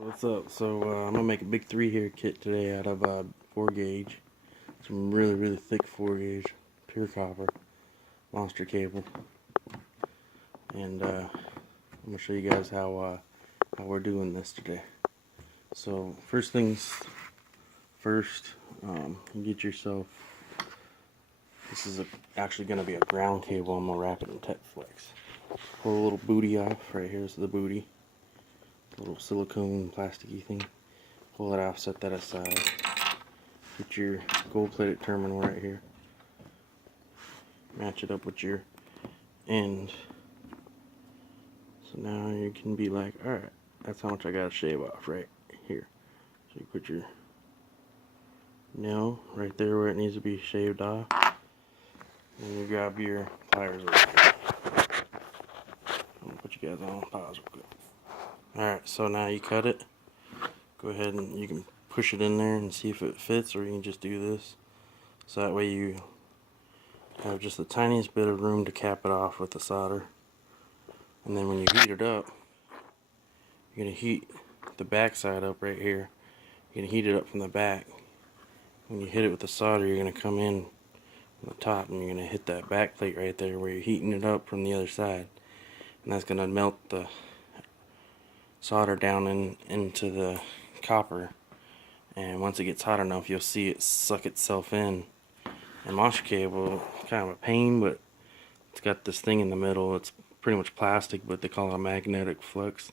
What's up? So I'm gonna make a big 3 here kit today out of 4 gauge, some really thick 4 gauge, pure copper, monster cable, and I'm gonna show you guys how we're doing this today. So first things first, you get yourself. This is actually gonna be a ground cable. I'm gonna wrap it in Flex. Pull a little booty off. Right here's the booty. Little silicone plasticky thing. Pull it off, set that aside. Get your gold plated terminal right here. Match it up with your end. So now you can be like, alright, that's how much I gotta shave off right here. So you put your nail right there where it needs to be shaved off. And you grab your pliers over here. I'm gonna put you guys on pause real quick. Alright, so now you cut it. Go ahead and you can push it in there and see if it fits, or you can just do this. So that way you have just the tiniest bit of room to cap it off with the solder. And then when you heat it up, you're going to heat the back side up right here. You're going to heat it up from the back. When you hit it with the solder, you're going to come in on the top and you're going to hit that back plate right there where you're heating it up from the other side. And that's going to melt the solder down into the copper. And once it gets hot enough, you'll see it suck itself in. And monster cable, kind of a pain, but it's got this thing in the middle. It's pretty much plastic, but they call it a magnetic flux.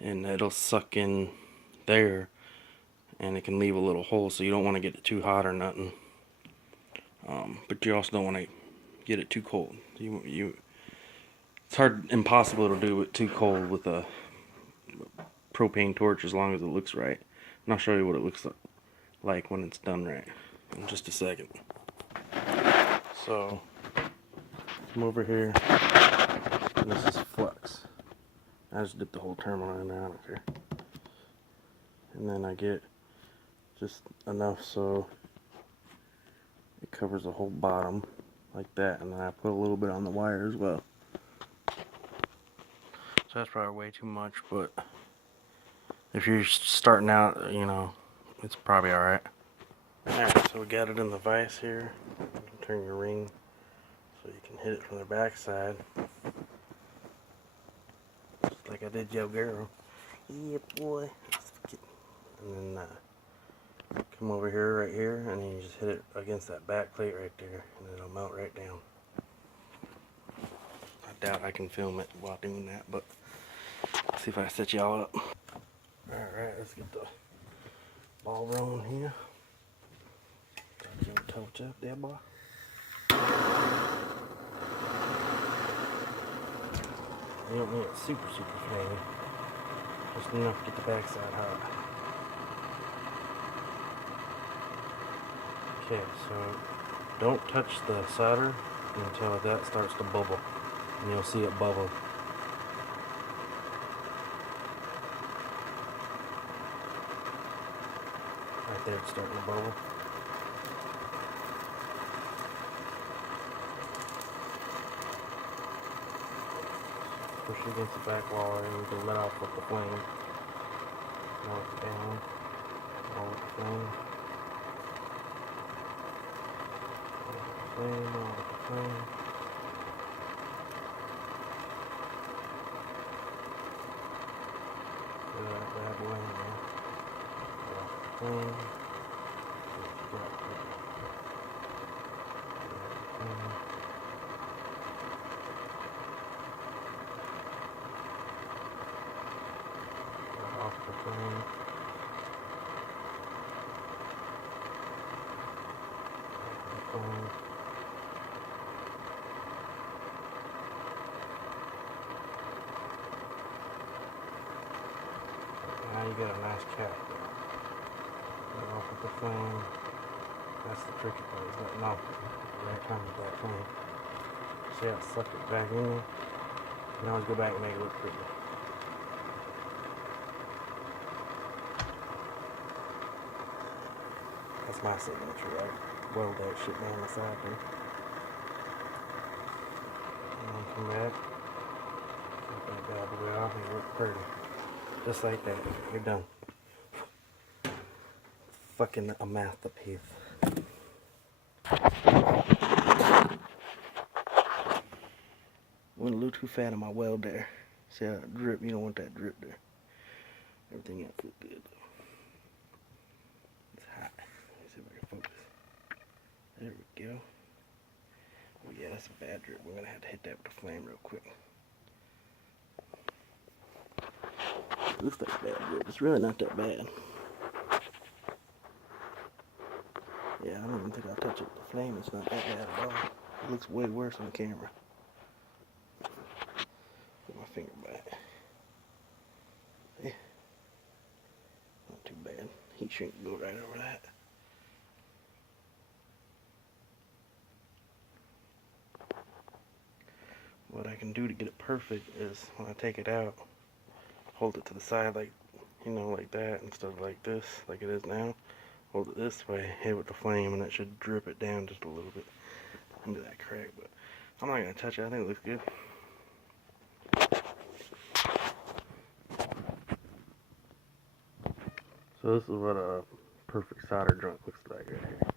And it'll suck in there, and it can leave a little hole, so you don't want to get it too hot or nothing. But you also don't want to get it too cold. It's impossible to do it too cold with a propane torch as long as it looks right. And I'll show you what it looks like when it's done right in just a second. So come over here, and this is flux. I just dip the whole terminal in there, I don't care. And then I get just enough so it covers the whole bottom like that, and then I put a little bit on the wire as well. So that's probably way too much, but if you're starting out, you know, it's probably alright. Alright, so we got it in the vise here. You can turn your ring so you can hit it from the back side. Just like I did Yo Girl. Yeah, boy. And then come over here, right here, and then you just hit it against that back plate right there, and it'll melt right down. I doubt I can film it while doing that, but let's see if I set y'all up. Alright, let's get the ball rolling here. Got your touch up there, boy. You don't need it super flaming. Just enough to get the backside hot. Okay, so don't touch the solder until that starts to bubble, and you'll see it bubble. Right there, it's starting to bubble. Push it against the back wall and you can let off with the flame. Roll it down, roll with the flame. Roll with the flame. Get that bad boy in there. Roll off the flame. Off the flame. Now you got a nice cap there. Let off with the flame. That's the tricky part, is letting off that time with that flame. See how it sucked it back in there? You can always go back and make it look pretty. That's my signature, right? Weld that shit down the side there. And then come back, cut that bad boy off and it look pretty. Just like that. You're done. Fucking a masterpiece. Went a little too fat on my weld there. See how that drip? You don't want that drip there. Everything else looks good though. It's hot. Let me see if I can focus. There we go. Oh yeah, that's a bad drip. We're gonna have to hit that with the flame real quick. It looks like bad drip. It's really not that bad. Yeah, I don't even think I'll touch it with the flame. It's not that bad at all. It looks way worse on camera. Put my finger back. Yeah. Not too bad. Heat shrink can go right over that. What I can do to get it perfect is when I take it out, hold it to the side like, you know, like that instead of like this, like it is now. Hold it this way, hit it with the flame, and that should drip it down just a little bit into that crack. But I'm not gonna touch it. I think it looks good. So this is what a perfect solder joint looks like right here.